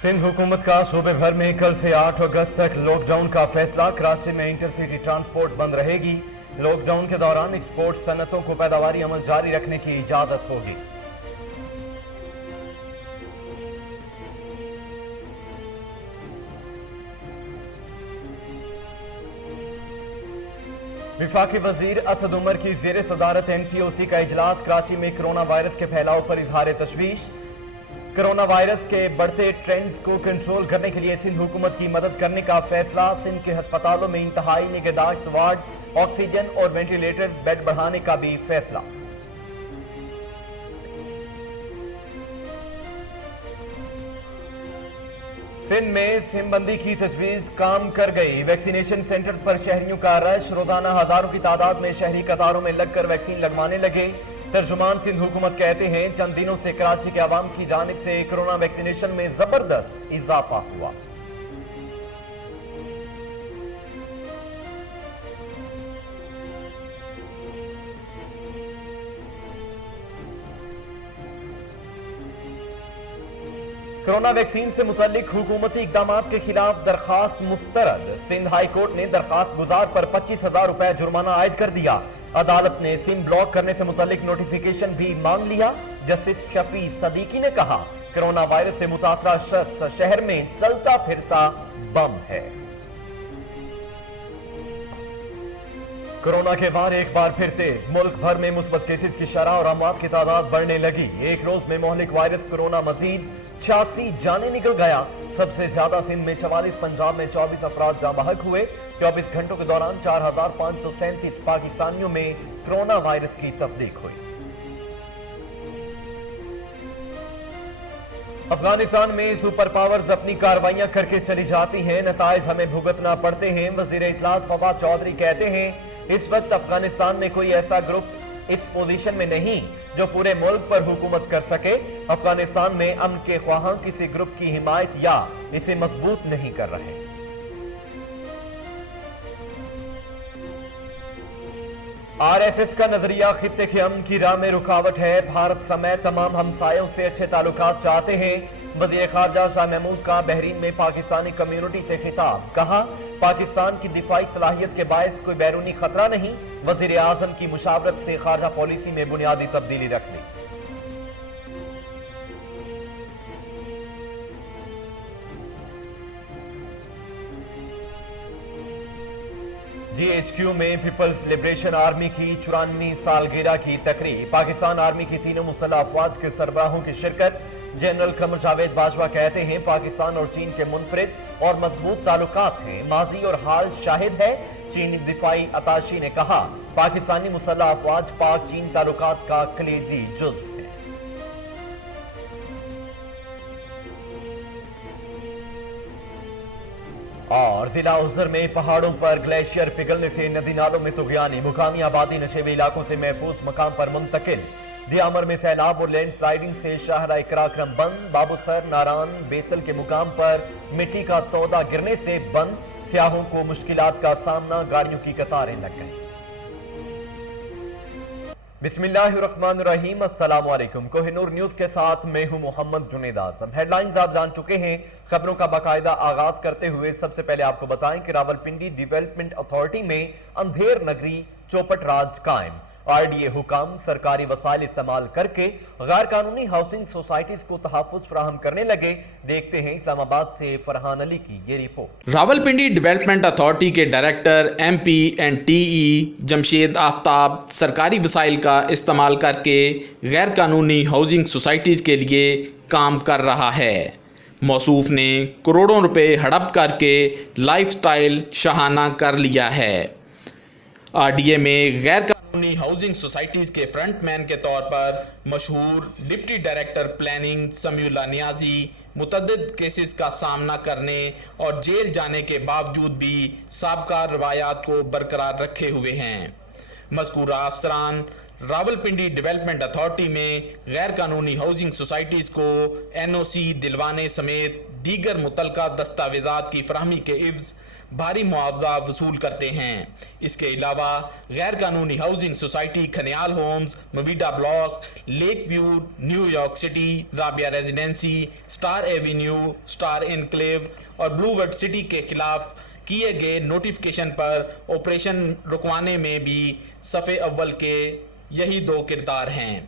सिंध हुकूमत का सूबे भर में कल से 8 अगस्त तक लॉकडाउन का फैसला। कराची में इंटरसिटी ट्रांसपोर्ट बंद रहेगी। लॉकडाउन के दौरान एक्सपोर्ट सनतों को पैदावारी अमल जारी रखने की इजाजत होगी। विफाकी वजीर असद उमर की ज़ेर सदारत MCOC का इजलास। कराची में कोरोना वायरस के फैलाव पर इजहार तशवीश। कोरोना वायरस के बढ़ते ट्रेंड्स को कंट्रोल करने के लिए सिंध हुकूमत की मदद करने का फैसला। सिंध के अस्पतालों में इंतहाई निगहदाश्त वार्ड, ऑक्सीजन और वेंटिलेटर्स बेड बढ़ाने का भी फैसला। सिंध में सिमबंदी की तजवीज काम कर गई। वैक्सीनेशन सेंटर्स पर शहरियों का रश। रोजाना हजारों की तादाद में शहरी कतारों में लगकर वैक्सीन लगवाने लगे। तर्जुमान सिंध हुकूमत कहते हैं चंद दिनों से कराची के अवाम की जानिब से कोरोना वैक्सीनेशन में जबरदस्त इजाफा हुआ। कोरोना वैक्सीन से मुतल्लिक हुकूमती इकदामात के खिलाफ दरखास्त मुस्तरद। सिंध हाई कोर्ट ने दरखास्त गुजार पर 25,000 रुपए जुर्माना आयद कर दिया। अदालत ने सिम ब्लॉक करने से मुतल्लिक नोटिफिकेशन भी मांग लिया। जस्टिस शफी सदीकी ने कहा कोरोना वायरस से मुतासरा शख्स शहर में चलता फिरता बम है। कोरोना के वार एक बार फिर तेज। मुल्क भर में मुस्बत केसेस की शरह और अमवात की तादाद बढ़ने लगी। एक रोज में मोहलिक वायरस कोरोना मजीद 86 जाने निकल गया। सबसे ज्यादा सिंध में 44, पंजाब में 24 अफराद जाँ बहक हुए। 24 घंटों के दौरान 4,537 पाकिस्तानियों में कोरोना वायरस की तस्दीक हुई। अफगानिस्तान में सुपर पावर्स अपनी कार्रवाइयां करके चली जाती हैं, नताइज हमें भुगतना पड़ते हैं। वजीर इत्तलात फवाद चौधरी कहते हैं इस वक्त अफगानिस्तान में कोई ऐसा ग्रुप इस पोजीशन में नहीं जो पूरे मुल्क पर हुकूमत कर सके। अफगानिस्तान में अमन के ख्वाहां किसी ग्रुप की हिमायत या इसे मजबूत नहीं कर रहे। RSS का नजरिया खित्ते के अमन की राह में रुकावट है। भारत समेत तमाम हमसायों से अच्छे ताल्लुकात चाहते हैं। वज़ीर ख़ारजा शाह महमूद का बहरीन में पाकिस्तानी कम्युनिटी से खिताब। कहा पाकिस्तान की दिफाई सलाहियत के बायस कोई बैरूनी खतरा नहीं। वज़ीर आज़म की मुशावरत से खारजा पॉलिसी में बुनियादी तब्दीली रख ली। GHQ में पीपल्स लिबरेशन आर्मी की 94वीं सालगिरह की तकरीब। पाकिस्तान आर्मी की तीनों मुसल्लह अफवाज के सरबराहों की शिरकत। जनरल कमर जावेद बाजवा कहते हैं पाकिस्तान और चीन के मुनफरिद और मजबूत ताल्लुकात हैं। माजी और हाल शाहिद है। चीनी दिफाई अताशी ने कहा पाकिस्तानी मुसल्लह अफवाज पाक चीन ताल्लुकात का कलीदी जुज़्व है। और जिला उज़र में पहाड़ों पर ग्लेशियर पिघलने से नदी नालों में तुगयानी। मुकामी आबादी नशेबी इलाकों से महफूज मकाम पर मुंतकिल। दियामर में सैलाब और लैंड स्लाइडिंग से शाहरा इकराक्रम बंद। बाबूसर, नारान, बेसल के मुकाम पर मिट्टी का तौदा गिरने से बंद। सियाहों को मुश्किलात का सामना, गाड़ियों की कतारें लग गई। बिस्मिल्लाहिर्रहमानिर्रहीम, अस्सलाम वालेकुम। कोहिनूर न्यूज के साथ मैं हूं मोहम्मद जुनेद आजम। हेडलाइंस आप जान चुके हैं। खबरों का बाकायदा आगाज करते हुए सबसे पहले आपको बताएं कि रावलपिंडी डेवलपमेंट अथॉरिटी में अंधेर नगरी चौपट राज कायम। RDA हुकाम सरकारी वसाइल इस्तेमाल करके गैर कानूनी हाउसिंग सोसाइटीज को तहफ्फुज फराहम करने लगे। देखते हैं इस्लामाबाद से फरहान अली की ये रिपोर्ट। रावलपिंडी डेवलपमेंट अथॉरिटी के director MP and TE Jamshed Aftab सरकारी वसाइल का इस्तेमाल करके गैर कानूनी हाउसिंग सोसाइटीज़ के लिए काम कर रहा है। मौसूफ ने करोड़ों रुपए हड़प करके लाइफस्टाइल शहाना कर लिया है। RDA में गैर कानूनी हाउसिंग सोसाइटीज़ के फ्रंटमैन के तौर पर मशहूर deputy director planning Samiullah Niazi मुतअद्दिद केसेस का सामना करने और जेल जाने के बावजूद भी साबका रवायात को बरकरार रखे हुए हैं। मज़कूरा अफसरान रावलपिंडी डेवलपमेंट अथॉरिटी में गैर कानूनी हाउसिंग सोसाइटीज़ को NOC दिलवाने समेत دیگر متعلقہ دستاویزات کی فراہمی کے عوض بھاری معاوضہ وصول کرتے ہیں۔ اس کے علاوہ غیر قانونی ہاؤسنگ سوسائٹی کھنیال ہومز، مویڈا block, lake view New York city, Rabia residency, star avenue, star enclave اور بلو ورڈ سٹی کے خلاف کیے گئے نوٹیفیکیشن پر آپریشن رکوانے میں بھی صف اول کے یہی دو کردار ہیں،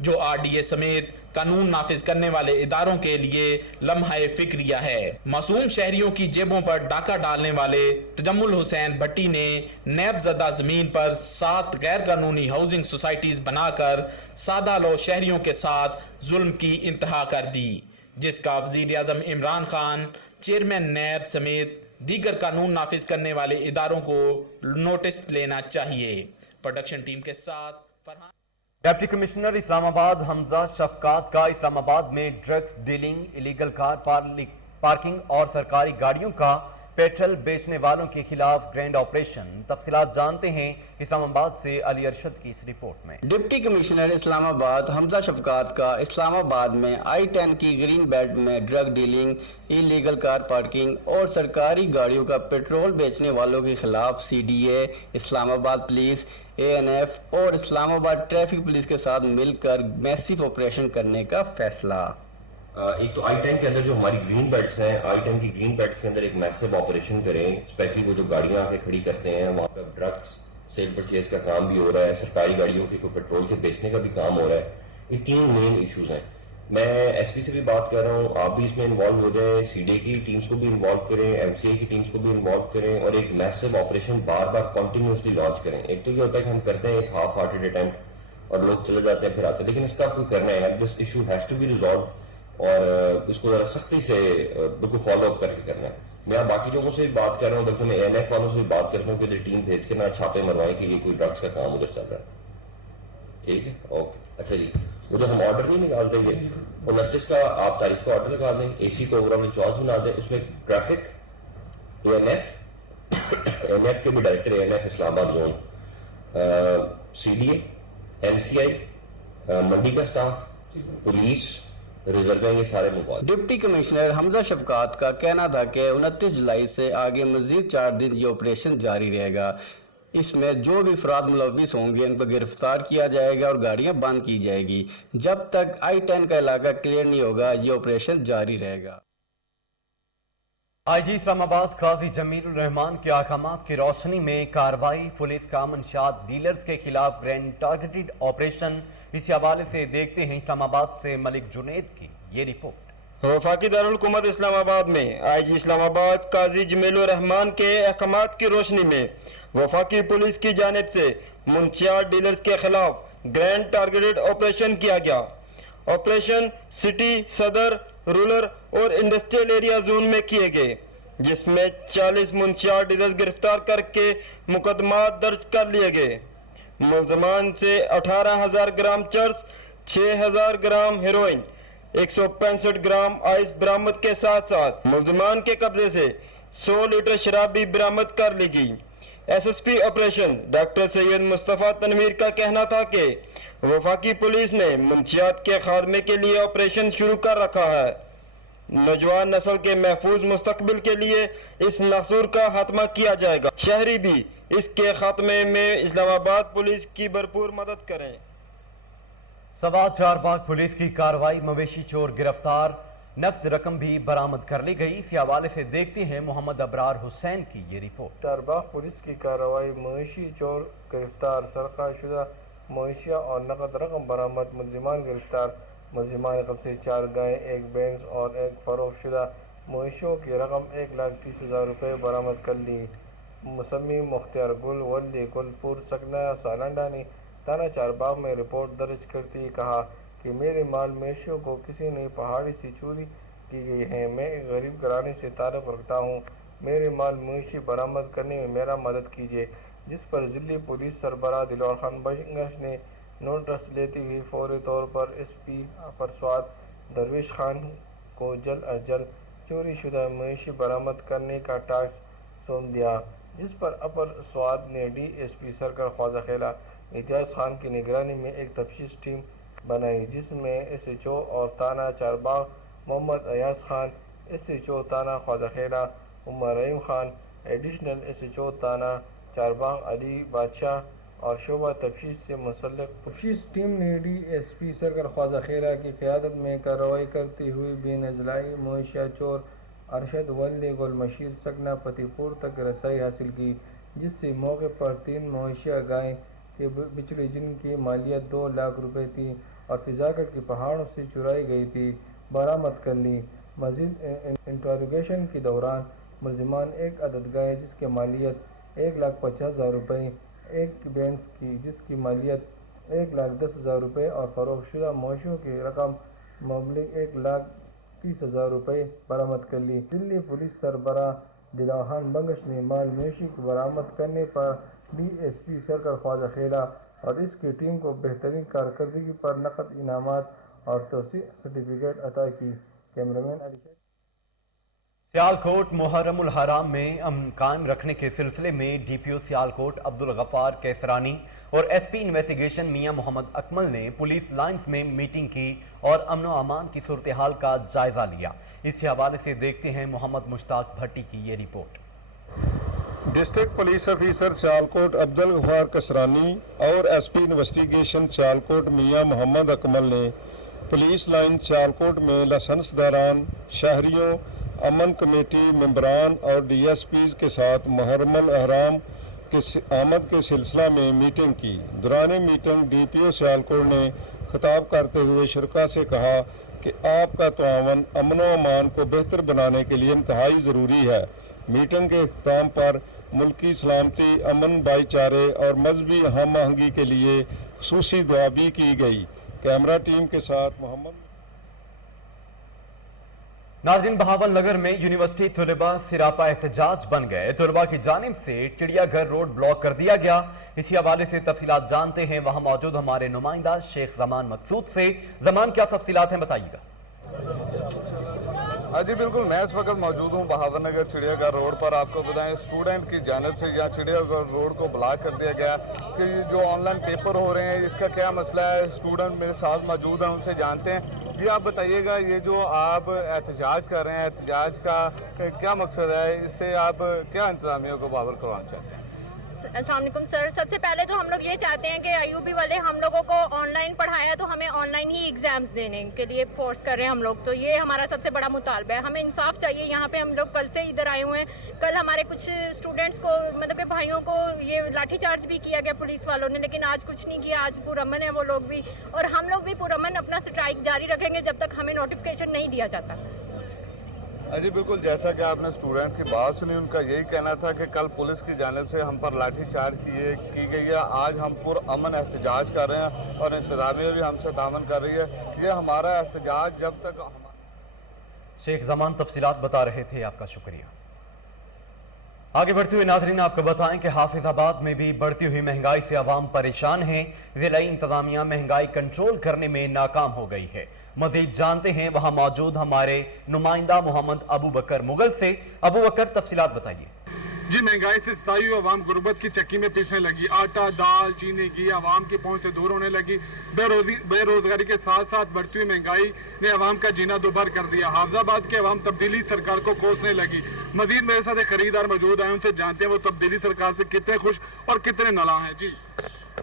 جو آر ڈی اے سمیت قانون نافذ کرنے والے اداروں کے لیے لمحہ فکریہ ہے۔ معصوم شہریوں کی جیبوں پر ڈاکہ ڈالنے والے تجمل حسین بھٹی نے نیب زدہ زمین پر 7 غیر قانونی ہاؤسنگ سوسائٹیز بنا کر سادہ لو شہریوں کے ساتھ ظلم کی انتہا کر دی، جس کا وزیر اعظم عمران خان، چیئرمین نیب سمیت دیگر قانون نافذ کرنے والے اداروں کو نوٹس لینا چاہیے۔ پروڈکشن ٹیم کے ساتھ فرحان۔ ڈپٹی کمشنر اسلام آباد حمزہ شفقات کا اسلام آباد میں drugs dealing, illegal car parking اور سرکاری گاڑیوں کا پیٹرول بیچنے والوں کے خلاف گرینڈ آپریشن۔ تفصیلات جانتے ہیں اسلام آباد سے علی ارشد کی اس رپورٹ میں۔ ڈپٹی کمشنر اسلام آباد حمزہ شفقات کا اسلام آباد میں I-10 کی گرین بیلٹ میں ڈرگ ڈیلنگ، ای لیگل کار پارکنگ اور سرکاری گاڑیوں کا پیٹرول بیچنے والوں کے خلاف CDA، اسلام آباد پولیس، ANF اور اسلام آباد ٹریفک پولیس کے ساتھ مل کر میسیو آپریشن کرنے کا فیصلہ۔ ایک تو I-10 کے اندر جو ہماری گرین بیلٹس ہیں، I-10 کی گرین بیلٹس کے اندر ایک میسیو آپریشن کریں، اسپیشلی وہ جو گاڑیاں آ کے کھڑی کرتے ہیں وہاں پہ ڈرگس سیل پرچیز کا کام بھی ہو رہا ہے، سرکاری گاڑیوں کے کوئی پیٹرول کے بیچنے کا بھی کام ہو رہا ہے۔ یہ 3 مین ایشوز ہیں۔ میں SP سے بھی بات کر رہا ہوں، آپ بھی اس میں انوالو ہو جائیں، CDA کی ٹیمز کو بھی انوالو کریں، MCA کی ٹیمز کو بھی انوالو کریں اور ایک میسیو آپریشن بار بار کنٹینیوسلی لانچ کریں۔ ایک تو یہ ہوتا ہے کہ ہم کرتے ہیں ایک ہاف ہارٹیڈ اٹیمپٹ اور لوگ چلے جاتے ہیں پھر آتے ہیں، لیکن اس کا کوئی کرنا ہے، this issue has to be resolved اور اس کو ذرا سختی سے بالکل فالو اپ کر کے کرنا ہے۔ میں باقی لوگوں سے بھی بات کر رہا ہوں، بلکہ میں ANF والوں سے بھی بات کرتا ہوں کہ ادھر ٹیم بھیج کے نہ چھاپے مروائیں کہ یہ کوئی ڈرگس کا کام ادھر چل رہا ہے۔ ٹھیک ہے، اوکے، اچھا جی، وہ جو ہم آرڈر نہیں نکال دیں گے 29 کا، آپ تاریخ کو آرڈر لگا دیں، AC کو اوور آل انچارج بنا دیں، اس میں ٹریفک، ANF کے بھی ڈائریکٹر ANF اسلام آباد زون، CDA، MCI، منڈی کا اسٹاف، پولیس، ریزرو، یہ سارے موبائل۔ ڈپٹی کمشنر حمزہ شفقات کا کہنا تھا کہ 29 جولائی سے آگے مزید 4 دن یہ آپریشن جاری رہے گا۔ اس میں جو بھی افراد ملوث ہوں گے ان کو گرفتار کیا جائے گا اور گاڑیاں بند کی جائے گی۔ جب تک I-10 کا علاقہ کلیئر نہیں ہوگا یہ آپریشن جاری رہے گا۔ IG اسلام آباد قاضی جمیل الرحمان کے احکامات کی روشنی میں کارروائی، پولیس کا منشیات ڈیلرز کے خلاف گرینڈ ٹارگیٹڈ آپریشن۔ اسی حوالے سے دیکھتے ہیں اسلام آباد سے ملک جنید کی یہ رپورٹ۔ وفاقی دارالحکومت اسلام آباد میں IG اسلام آباد قاضی جمیل الرحمان کے احکامات کی روشنی میں وفاقی پولیس کی جانب سے منشیات ڈیلرز کے خلاف گرینڈ ٹارگیٹڈ آپریشن کیا گیا۔ آپریشن سٹی، صدر، رولر اور انڈسٹریل ایریا زون میں کیے گئے، جس میں 40 منشیات ڈیلرز گرفتار کر کے مقدمات درج کر لیے گئے۔ ملزمان سے 18,000 گرام چرس، 6,000 گرام ہیروئن، 165 گرام آئس برآمد کے ساتھ ساتھ ملزمان کے قبضے سے 100 لیٹر شراب بھی برآمد کر لی گئی۔ SSP آپریشن ڈاکٹر سید مصطفیٰ تنویر کا کہنا تھا کہ وفاقی پولیس نے منشیات کے خاتمے کے لیے آپریشن شروع کر رکھا ہے۔ نوجوان نسل کے محفوظ مستقبل کے لیے اس ناصور کا خاتمہ کیا جائے گا۔ شہری بھی اس کے خاتمے میں اسلام آباد پولیس کی بھرپور مدد کریں۔ سوات چارباغ پولیس کی کارروائی، مویشی چور گرفتار، نقد رقم بھی برآمد کر لی گئی۔ اسی حوالے سے دیکھتے ہیں محمد ابرار حسین کی یہ رپورٹ۔ چارباغ پولیس کی کارروائی، مویشی چور گرفتار، سرقہ شدہ مویشیاں اور نقد رقم برآمد، ملزمان گرفتار۔ ملزمان قبل سے 4 گائیں، 1 بھینس اور 1 فروخت شدہ مویشیوں کی رقم 1,30,000 روپے برآمد کر لی۔ مسمی مختار گل ولی گل پور سکنہ سالنڈانی تھانہ چارباغ میں رپورٹ درج کرتی کہا کہ میرے مال مویشیوں کو کسی نے پہاڑی سے چوری کی گئی ہیں۔ میں ایک غریب گھرانے سے تعلق رکھتا ہوں، میرے مال مویشی برآمد کرنے میں میرا مدد کیجیے، جس پر ضلعی پولیس سربراہ دلوار خان بنگش نے نوٹس لیتے ہوئے فوری طور پر SP اپر سوات درویش خان کو جلد از جلد چوری شدہ مویشی برآمد کرنے کا ٹاسک سونپ دیا، جس پر اپر سوات نے DSP سرکل خواجہ خیلہ اعجاز خان کی نگرانی میں ایک تفتیش ٹیم بنائی، جس میں SHO اور تھانہ چارباغ محمد ایاز خان، SHO थाना ख्वाजा खेड़ा उमर रहीम खान, एडिशनल SHO थाना चारबाग अली बादशाह और शोबा तफ्तीश से मुंसलिक तफ्तीश टीम ने DSP सरकार ख्वाजा खेड़ा की क़यादत में कार्रवाई करते हुए बेनजलाई मुइशिया चोर अरशद वल्द गुलमशीर सकना पतिपुर तक रसाई हासिल की, जिससे मौके पर 3 मुइशिया गायें के बिचड़े जिनकी मालियत 2 लाख रुपए थी और फिजाकत के पहाड़ों से चुराई गई थी, बरामद कर ली। मजीद इंटरोगेशन के दौरान मुलजिमान एक अदद गाय जिसकी मालियत 1,50,000 रुपये, एक बैंस की जिसकी मालियत 1,10,000 रुपये और फरोख्तशुदा मवेशियों की रकम मबलग 1,30,000 रुपये बरामद कर ली। दिल्ली पुलिस सरबराह दिलावरखान बंगश ने माल मवेशी को बरामद करने पर DSP सरकार ख्वाजा खेड़ा और इसकी टीम को बेहतरीन कारकर्दगी पर नकद इनामात और तोसीक सर्टिफिकेट अता की। कैमरामैन अली सियालकोट मुहर्रमुल हराम में अमन कायम रखने के सिलसिले में DPO सियालकोट अब्दुल गफ्फार कैसरानी और SP इन्वेस्टिगेशन मियां मोहम्मद अकमल ने पुलिस लाइन्स में मीटिंग की और अमन व अमान की सूरत हाल का जायजा लिया। इसी हवाले से देखते हैं मोहम्मद मुश्ताक भट्टी की ये report. District police officer Sialkot Abdul Ghaffar Kasrani और SP इन्वेस्टिगेशन सियालकोट मियां मोहम्मद अकमल ने पुलिस लाइन सियालकोट में लाइसेंसदारान, शहरियों, अमन कमेटी मेंबरान और DSPs के साथ मुहर्रमुल अहराम के आमद के सिलसिला में मीटिंग की। दौरान मीटिंग DPO सियालकोट ने खिताब करते हुए शुरका से कहा कि आपका तावन अमन व अमान को बेहतर बनाने के लिए इंतहाई ज़रूरी है। मीटिंग के अख्ताम पर मुल्की सलामती, अमन, भाईचारे और मजहबी हम आहंगी के लिए खुसूसी दुआ भी की गई। कैमरा टीम के साथ मोहम्मद। नाज़रीन, बहावल नगर में यूनिवर्सिटी तलबा सिरापा एहतजाज बन गए। तलबा की जानिब से चिड़ियाघर रोड ब्लॉक कर दिया गया। इसी हवाले से तफसीलात जानते हैं वहां मौजूद हमारे नुमाइंदा शेख जमान मकसूद से। जमान, क्या तफसीलात हैं, बताइएगा। जी बिल्कुल, मैं इस वक्त मौजूद हूँ बहावर नगर चिड़ियाघर रोड पर। आपको बताएं, स्टूडेंट की जानिब से यहाँ चिड़ियाघर रोड को ब्लॉक कर दिया गया कि जो ऑनलाइन पेपर हो रहे हैं इसका क्या मसला है। स्टूडेंट मेरे साथ मौजूद हैं, उनसे जानते हैं। जी आप बताइएगा, ये जो आप एहतजाज कर रहे हैं, एहतजाज का क्या मकसद है, इससे आप क्या इंतजामिया को बावर करवाना चाहते हैं? अस्सलाम वालेकुम सर। सबसे पहले तो हम लोग ये चाहते हैं कि IUB वाले हम लोगों को ऑनलाइन पढ़ाया तो हमें ऑनलाइन ही एग्जाम्स देने के लिए फोर्स कर रहे हैं हम लोग, तो ये हमारा सबसे बड़ा मुतालबा है। हमें इंसाफ चाहिए। यहाँ पे हम लोग कल से इधर आए हुए हैं। कल हमारे कुछ स्टूडेंट्स को, मतलब के भाइयों को, ये लाठीचार्ज भी किया गया पुलिस वालों ने, लेकिन आज कुछ नहीं किया। आज पुरअमन है वो लोग भी, और हम लोग भी पुरअमन अपना स्ट्राइक जारी रखेंगे जब तक हमें नोटिफिकेशन नहीं दिया जाता। जी बिल्कुल, जैसा कि आपने स्टूडेंट की बात सुनी, उनका यही कहना था कि कल पुलिस की जानिब से हम पर लाठीचार्ज की गई है। आज हम पुरअमन एहतजाज कर रहे हैं और इंतजामिया भी हमसे तामन कर रही है। ये हमारा एहतजाज जब तक। शेख जमान तफसीलात बता रहे थे, आपका शुक्रिया। आगे बढ़ते हुए नाजरीन आपको बताएं कि हाफिजाबाद में भी बढ़ती हुई महंगाई से आवाम परेशान है। जिला इंतजामिया महंगाई कंट्रोल करने में नाकाम हो गई है। मजीद जानते हैं वहां मौजूद हमारे नुमाइंदा मोहम्मद अबू बकर मुगल से। अबू बकर, तफसीलात बताइए। जी, महंगाई से सताई हुई आवाम गुर्बत की चक्की में पीसने लगी। आटा, दाल, चीनी, घी आवाम की पहुंच से दूर होने लगी। बेरोजगारी के साथ साथ बढ़ती हुई महंगाई ने आवाम का जीना दुभर कर दिया। हाफिजाबाद की आवाम तब्दीली सरकार को कोसने लगी। मजीद मेरे साथ एक खरीदार मौजूद हैं, उनसे जानते हैं वो तब्दीली सरकार से कितने खुश और कितने नाराज हैं। जी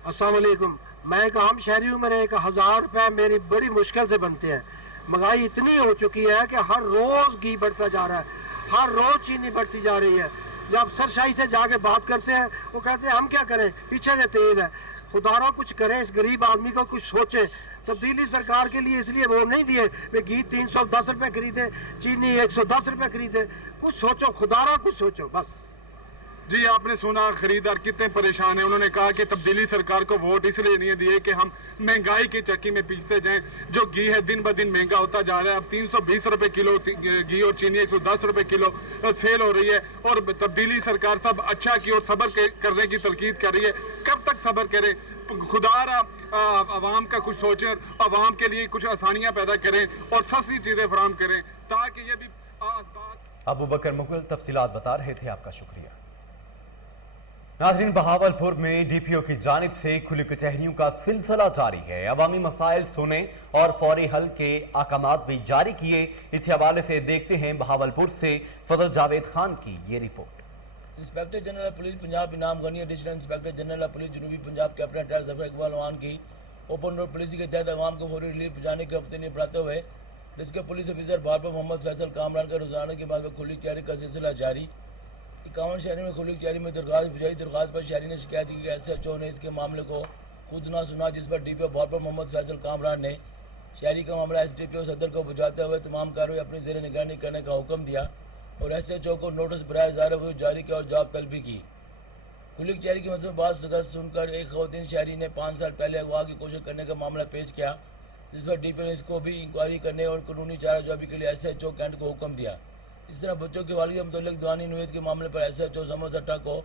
अस्सलाम वालेकुम। मैं एक आम शहरी हूँ। मेरे 1,000 रुपये मेरी बड़ी मुश्किल से बनते हैं। महंगाई इतनी हो चुकी है कि हर रोज़ घी बढ़ता जा रहा है, हर रोज़ चीनी बढ़ती जा रही है। जब अफसरशाही से जाके बात करते हैं वो कहते हैं हम क्या करें, पीछे से तेज़ है। खुदारा कुछ करें, इस गरीब आदमी को कुछ सोचें। तब्दीली सरकार के लिए इसलिए वोट नहीं दिए वे घी 310 रुपये खरीदे, चीनी 110 रुपये खरीदे। कुछ सोचो खुदारा, कुछ सोचो बस। जी, आपने सुना खरीदार कितने परेशान हैं। उन्होंने कहा कि तब्दीली सरकार को वोट इसलिए नहीं दिए कि हम महंगाई की चक्की में पीसते जाएं। जो घी है दिन ब दिन महंगा होता जा रहा है। अब 320 रुपये किलो घी और चीनी 110 रुपये किलो सेल हो रही है। और तब्दीली सरकार सब अच्छा की और सब्र करने की तलकीद कर रही है। कब तक सब्र करें? खुदारा आवाम का कुछ सोचें, आवाम के लिए कुछ आसानियाँ पैदा करें और सस्ती चीज़ें फराहम करें ताकि ये भी। अबू बकर मुगल तफसीलात बता रहे थे, आपका शुक्रिया। नाज़रीन, बहावलपुर में डीपीओ की जानिब से खुली कचहरियों का सिलसिला जारी है। अवामी मसाइल सुने और फौरी हल के अहकामात भी जारी किए। इस हवाले से देखते हैं बहावलपुर से फजल जावेद खान की ये report. Inspector general police Punjab Inam Ghani, additional inspector general police जनूबी पंजाब कैप्टन रिटायर्ड जफर इकबाल अवान की ओपन रोड पुलिस के तहत अवाम को फौरी रिलीफ पहुँचाने के हफ्ते नहीं बढ़ाते हुए डिस्ट्रिक्ट पुलिस ऑफिसर बारपर मोहम्मद फैसल कामरान का रोजाना के बाद खुली कचहरी का सिलसिला जारी। 51 शहरी में खुली कचहरी में दरख्वास्त भिजाई। दरख्वास्त पर शहरी ने शिकायत की कि SHO ने इसके मामले को खुद ना सुना, जिस पर DPO बारपर मोहम्मद फैसल कामरान ने शहरी का मामला SDPO सदर को बुझाते हुए तमाम कार्रवाई अपनी ज़ेर निगरानी करने का हुक्म दिया और SHO को नोटिस बराए ज़ाहिर वजूद जारी किया और जवाब तलबी की। खुली कचहरी की मतलब बात शिकस्त सुनकर एक खवातीन शहरी ने 5 साल पहले अगवा की कोशिश करने का मामला पेश किया, जिस पर DPO ने इसको भी इंक्वायरी करने और कानूनी चाराजवाबी के लिए SHO कैंट को हुक्म दिया। इस तरह बच्चों के वालिद मुतल्लिक दीवानी नवीद के मामले पर SHO समर सट्टा को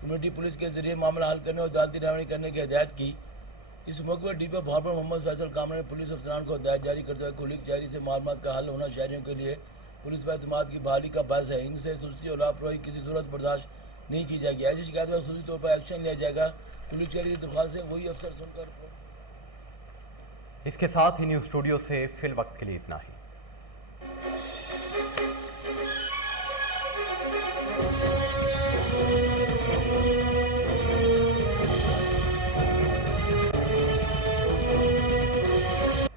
कम्युनिटी पुलिस के जरिए मामला हल करने और अदालती कार्रवाई करने की हिदायत की। इस मौके पर DPO बारपर मोहम्मद फैसल कामरान ने पुलिस अफसरान को हिदायत जारी करते हुए खुली कचहरी से मालूमात का हल होना शहरियों के लिए पुलिस पर एतमाद की बहाली का बायस है। इनसे सुस्ती और लापरवाही किसी सूरत बर्दाश्त नहीं की जाएगी। ऐसी शिकायत पर खसूसी तौर पर एक्शन लिया जाएगा। खुली कचहरी की दरख्वास्त से वही अफसर सुनकर। इसके साथ ही न्यूज़ स्टूडियो से फिल वक्त के लिए इतना ही।